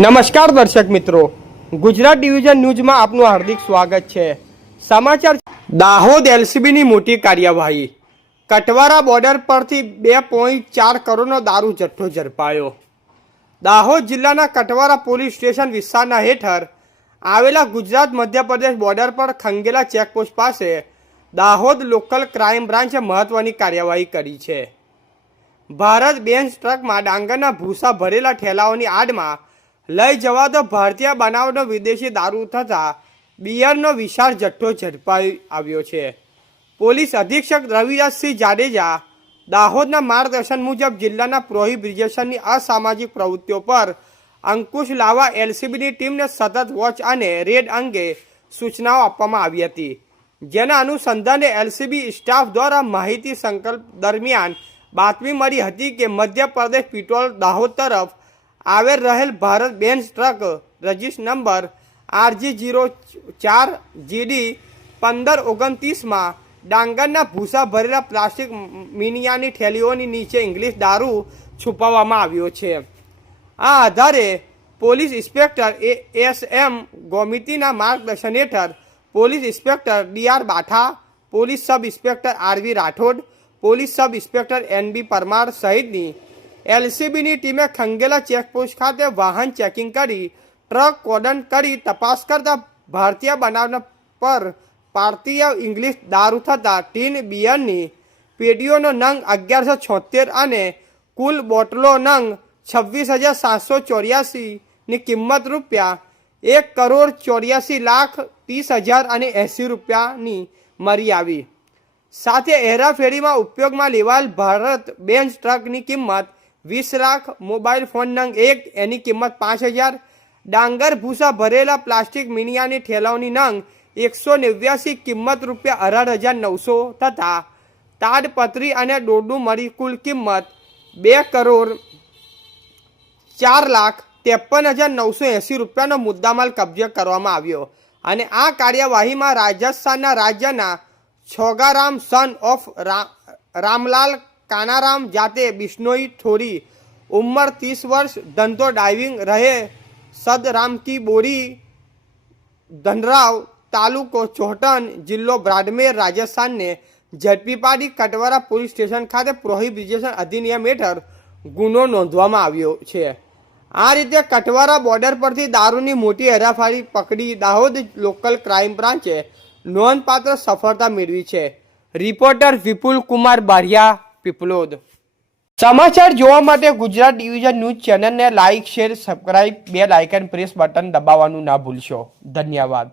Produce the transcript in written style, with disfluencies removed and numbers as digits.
નમસ્કાર દર્શક મિત્રો, ગુજરાત ડિવિઝન ન્યૂઝમાં આપનું હાર્દિક સ્વાગત છે। સમાચાર। દાહોદ એલસીબીની મોટી કાર્યવાહી। કટવારા બોર્ડર પરથી 2.4 કરોડનો દારૂ જથ્થો ઝડપાયો। દાહોદ જિલ્લાના કટવારા પોલીસ સ્ટેશન વિસ્તારના હેઠળ આવેલા ગુજરાત મધ્યપ્રદેશ બોર્ડર પર ખંગેલા ચેકપોસ્ટ પાસે દાહોદ લોકલ ક્રાઇમ બ્રાન્ચે મહત્વની કાર્યવાહી કરી છે। ભારત બેન્ઝ ટ્રકમાં ડાંગરના ભૂસા ભરેલા ઠેલાઓની આડમાં લઈ જવાતો ભારતીય બનાવટનો વિદેશી દારૂ તથા બિયરનો વિશાળ જથ્થો ઝડપાઈ આવ્યો છે। પોલીસ અધિક્ષક રવિરાજસિંહ જાડેજા દાહોદના માર્ગદર્શન મુજબ જિલ્લાના પ્રોહિબિશનની અસામાજિક પ્રવૃત્તિઓ પર અંકુશ લાવવા એલસીબીની ટીમને સતત વોચ અને રેડ અંગે સૂચનાઓ આપવામાં આવી હતી, જેના અનુસંધાને એલસીબી સ્ટાફ દ્વારા માહિતી સંકલ્પ દરમિયાન બાતમી મળી હતી કે મધ્યપ્રદેશ પિટોલ દાહોદ તરફ આવેલ રહેલ Bharat Benz truck register number RG04GD 1529માં ડાંગરના ભૂસા ભરેલા પ્લાસ્ટિક મીનિયાની થેલીઓની નીચે ઇંગ્લિશ દારૂ છુપાવવામાં આવ્યો છે। આ આધારે પોલીસ ઇન્સ્પેક્ટર SM ગોમિતીના માર્ગદર્શન હેઠળ police inspector DR Batha, police sub inspector RV Rathod, police sub inspector NB Parmar સહિતની એલસીબીની ટીમે ખંગેલા ચેકપોસ્ટ ખાતે વાહન ચેકિંગ કરી ટ્રક કોર્ડન કરી તપાસ કરતા ભારતીય બનાવના પર ભારતીય ઇંગ્લિશ દારૂ થતા ટીન બિયરની પેટીઓનો નંગ 1176 અને કુલ બોટલો નંગ 26,784ની કિંમત રૂપિયા 1,84,30,080 રૂપિયાની મળી આવી। સાથે હેરાફેરીમાં ઉપયોગમાં લેવાયેલ ભારત બેન્ઝ ટ્રકની કિંમત 20 લાખ, મોબાઈલ ફોન નંગ 1 એની કિંમત 5,000, ડાંગર ભૂસા ભરેલા પ્લાસ્ટિક મીનિયાની થેલાઓની નંગ 189 કિંમત રૂપિયા 18,900 તથા તાડપત્રી અને દોરડું મળી કુલ કિંમત 2,04,53,980 રૂપિયાનો મુદ્દામાલ કબજે કરવામાં આવ્યો। અને આ કાર્યવાહીમાં રાજસ્થાનના રાજ્યના છોગારામ સન ઓફ રામલાલ કાનારામ જાતે બિશ્નોઈ થોરી, ઉંમર 30 વર્ષ, ધંધો ડાઇવિંગ, રહે સદરામ કી બોરી, ધનરાવ, તાલુકો ચોહટન, જિલ્લો બાડમેર, રાજસ્થાનને ઝડપી પાડી કટવારા પોલીસ સ્ટેશન ખાતે પ્રોહિબિશન અધિનિયમ હેઠળ ગુનો નોંધવામાં આવ્યો છે। આ રીતે કટવારા બોર્ડર પરથી દારૂની મોટી હેરાફેરી પકડી દાહોદ લોકલ ક્રાઇમ બ્રાન્ચે નોંધપાત્ર સફળતા મેળવી છે। રિપોર્ટર વિપુલ કુમાર બારિયા, પીપલોદ। સમાચાર જોવા માટે ગુજરાત ડિવિઝન ન્યૂઝ ચેનલને like, share, subscribe, bell icon press button દબાવવાનું ના ભૂલશો। ધન્યવાદ।